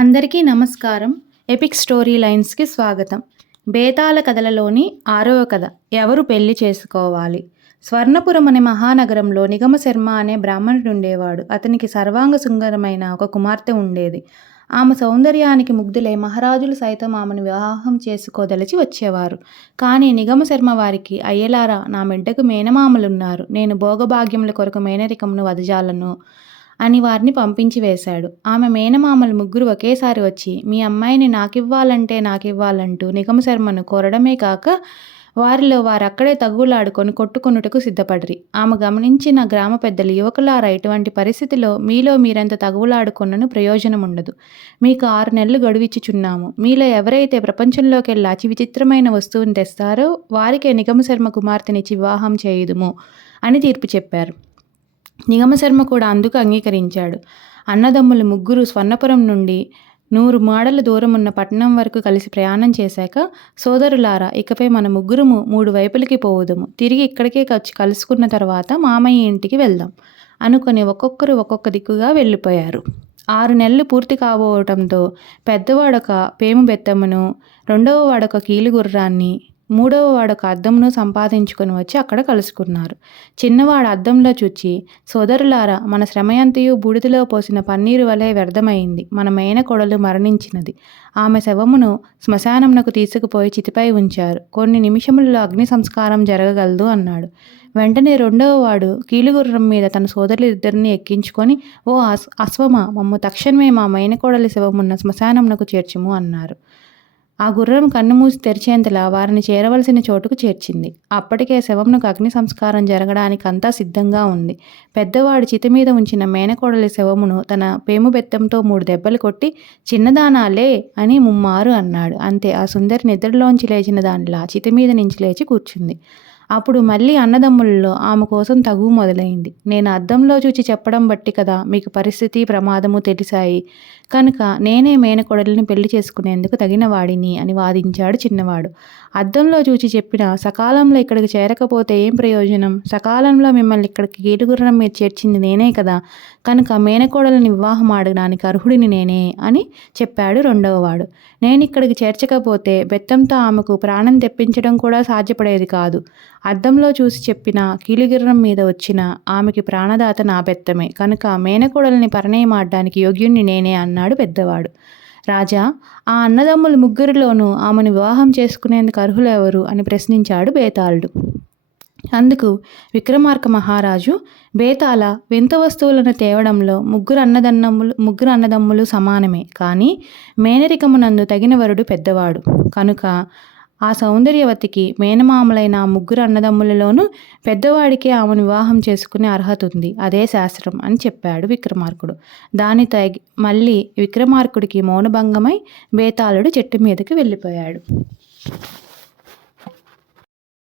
అందరికీ నమస్కారం. Epic story లైన్స్కి స్వాగతం. బేతాళ కథలలోని 6వ కథ, ఎవరు పెళ్లి చేసుకోవాలి. స్వర్ణపురం అనే మహానగరంలో నిగమశర్మ అనే బ్రాహ్మణుడు ఉండేవాడు. అతనికి సర్వాంగ సుందరమైన ఒక కుమార్తె ఉండేది. ఆమె సౌందర్యానికి ముగ్ధులై మహారాజులు సైతం ఆమెను వివాహం చేసుకోదలిచి వచ్చేవారు. కానీ నిగమశర్మ వారికి, అయ్యలారా, నా బిడ్డకు మేనమామలున్నారు, నేను భోగభాగ్యముల కొరకు మేనరికమును వదజాలను అని వారిని పంపించి వేశాడు. ఆమె మేనమామలు ముగ్గురు ఒకేసారి వచ్చి, మీ అమ్మాయిని నాకివ్వాలంటూ నిగమశర్మను కోరడమే కాక వారిలో వారక్కడే తగువులాడుకొని కొట్టుకొనుటకు సిద్ధపడిరి. ఆమె గమనించిన గ్రామ పెద్దలు, యువకులారా, ఇటువంటి పరిస్థితిలో మీలో మీరెంత తగువులాడుకొన్నను ప్రయోజనముండదు. మీకు 6 నెలలు గడువిచ్చుచున్నాము. మీలో ఎవరైతే ప్రపంచంలోకెల్లా అతి విచిత్రమైన వస్తువుని తెస్తారో వారికే నిగమశర్మ కుమార్తెనిచ్చి వివాహం చేయుదుము అని తీర్పు చెప్పారు. నిగమశర్మ కూడా అందుకు అంగీకరించాడు. అన్నదమ్ములు ముగ్గురు స్వర్ణపురం నుండి 100 మాడల దూరమున్న పట్టణం వరకు కలిసి ప్రయాణం చేశాక, సోదరులారా, ఇకపై మన ముగ్గురము 3 వైపులకి పోవుదము. తిరిగి ఇక్కడికే కలుసుకున్న తర్వాత మామయ్య ఇంటికి వెళ్దాం అనుకుని ఒక్కొక్కరు ఒక్కొక్క దిక్కుగా వెళ్ళిపోయారు. 6 నెలలు పూర్తి కాబోవటంతో పెద్దవాడొక పేము బెత్తమును, రెండవ వాడొక కీలుగుర్రాన్ని, మూడవ వాడొక అద్దమును సంపాదించుకొని వచ్చి అక్కడ కలుసుకున్నారు. చిన్నవాడు అద్దంలో చూచి, సోదరులారా, మన శ్రమయంతయు బూడిదలో పోసిన పన్నీరు వలె వ్యర్థమైంది. మన మేనకోడలు మరణించినది. ఆమె శవమును శ్మశానమునకు తీసుకుపోయి చితిపై ఉంచారు. కొన్ని నిమిషములలో అగ్ని సంస్కారం జరగగలదు అన్నాడు. వెంటనే రెండవ వాడు కీలుగుర్రం మీద తన సోదరులిద్దరిని ఎక్కించుకొని, ఓ అశ్వమా, మమ్ము తక్షణమే మా మేనకోడలి శవమున్న శ్మశానమునకు చేర్చుము అన్నారు. ఆ గుర్రం కన్నుమూసి తెరిచేంతలా వారిని చేరవలసిన చోటుకు చేర్చింది. అప్పటికే శవమునకు అగ్ని సంస్కారం జరగడానికి అంతా సిద్ధంగా ఉంది. పెద్దవాడు చితి మీద ఉంచిన మేనకోడలి శవమును తన పేము బెత్తంతో 3 దెబ్బలు కొట్టి, చిన్నదానాలే అని ముమ్మారు అన్నాడు. అంతే, ఆ సుందరి నిద్రలోంచి లేచిన దానిలా చితి మీద నుంచి లేచి కూర్చుంది. అప్పుడు మళ్ళీ అన్నదమ్ములలో ఆమె కోసం తగువు మొదలైంది. నేను అద్దంలో చూచి చెప్పడం బట్టి కదా మీకు పరిస్థితి ప్రమాదము తెలిసాయి. కనుక నేనే మేనకోడలిని పెళ్లి చేసుకునేందుకు తగిన వాడిని అని వాదించాడు చిన్నవాడు. అద్దంలో చూచి చెప్పిన సకాలంలో ఇక్కడికి చేరకపోతే ఏం ప్రయోజనం? సకాలంలో మిమ్మల్ని ఇక్కడికి కీలుగుర్రం మీద చేర్చింది నేనే కదా. కనుక మేనకోడలిని వివాహం ఆడడానికి అర్హుడిని నేనే అని చెప్పాడు రెండవ వాడు. నేను ఇక్కడికి చేర్చకపోతే బెత్తంతో ఆమెకు ప్రాణం తెప్పించడం కూడా సాధ్యపడేది కాదు. అద్దంలో చూసి చెప్పిన కీలుగుర్రం మీద వచ్చిన ఆమెకి ప్రాణదాత నా బెత్తమే. కనుక మేనకోడలిని పరిణయమాడడానికి యోగ్యుణ్ణి నేనే అన్నాడు పెద్దవాడు. రాజా, ఆ అన్నదమ్ములు ముగ్గురిలోనూ ఆమెను వివాహం చేసుకునేందుకు అర్హులెవరు అని ప్రశ్నించాడు బేతాళుడు. అందుకు విక్రమార్క మహారాజు, బేతాళ, వింత వస్తువులను తేవడంలో ముగ్గురు అన్నదమ్ములు సమానమే. కానీ మేనరికమునందు తగిన వరుడు పెద్దవాడు. కనుక ఆ సౌందర్యవతికి మేనమామలైన 3 అన్నదమ్ములలోనూ పెద్దవాడికే ఆమెను వివాహం చేసుకునే అర్హత ఉంది. అదే శాస్త్రం అని చెప్పాడు విక్రమార్కుడు. దానితో మళ్ళీ విక్రమార్కుడికి మౌనభంగమై బేతాళుడు చెట్టు మీదకి వెళ్ళిపోయాడు.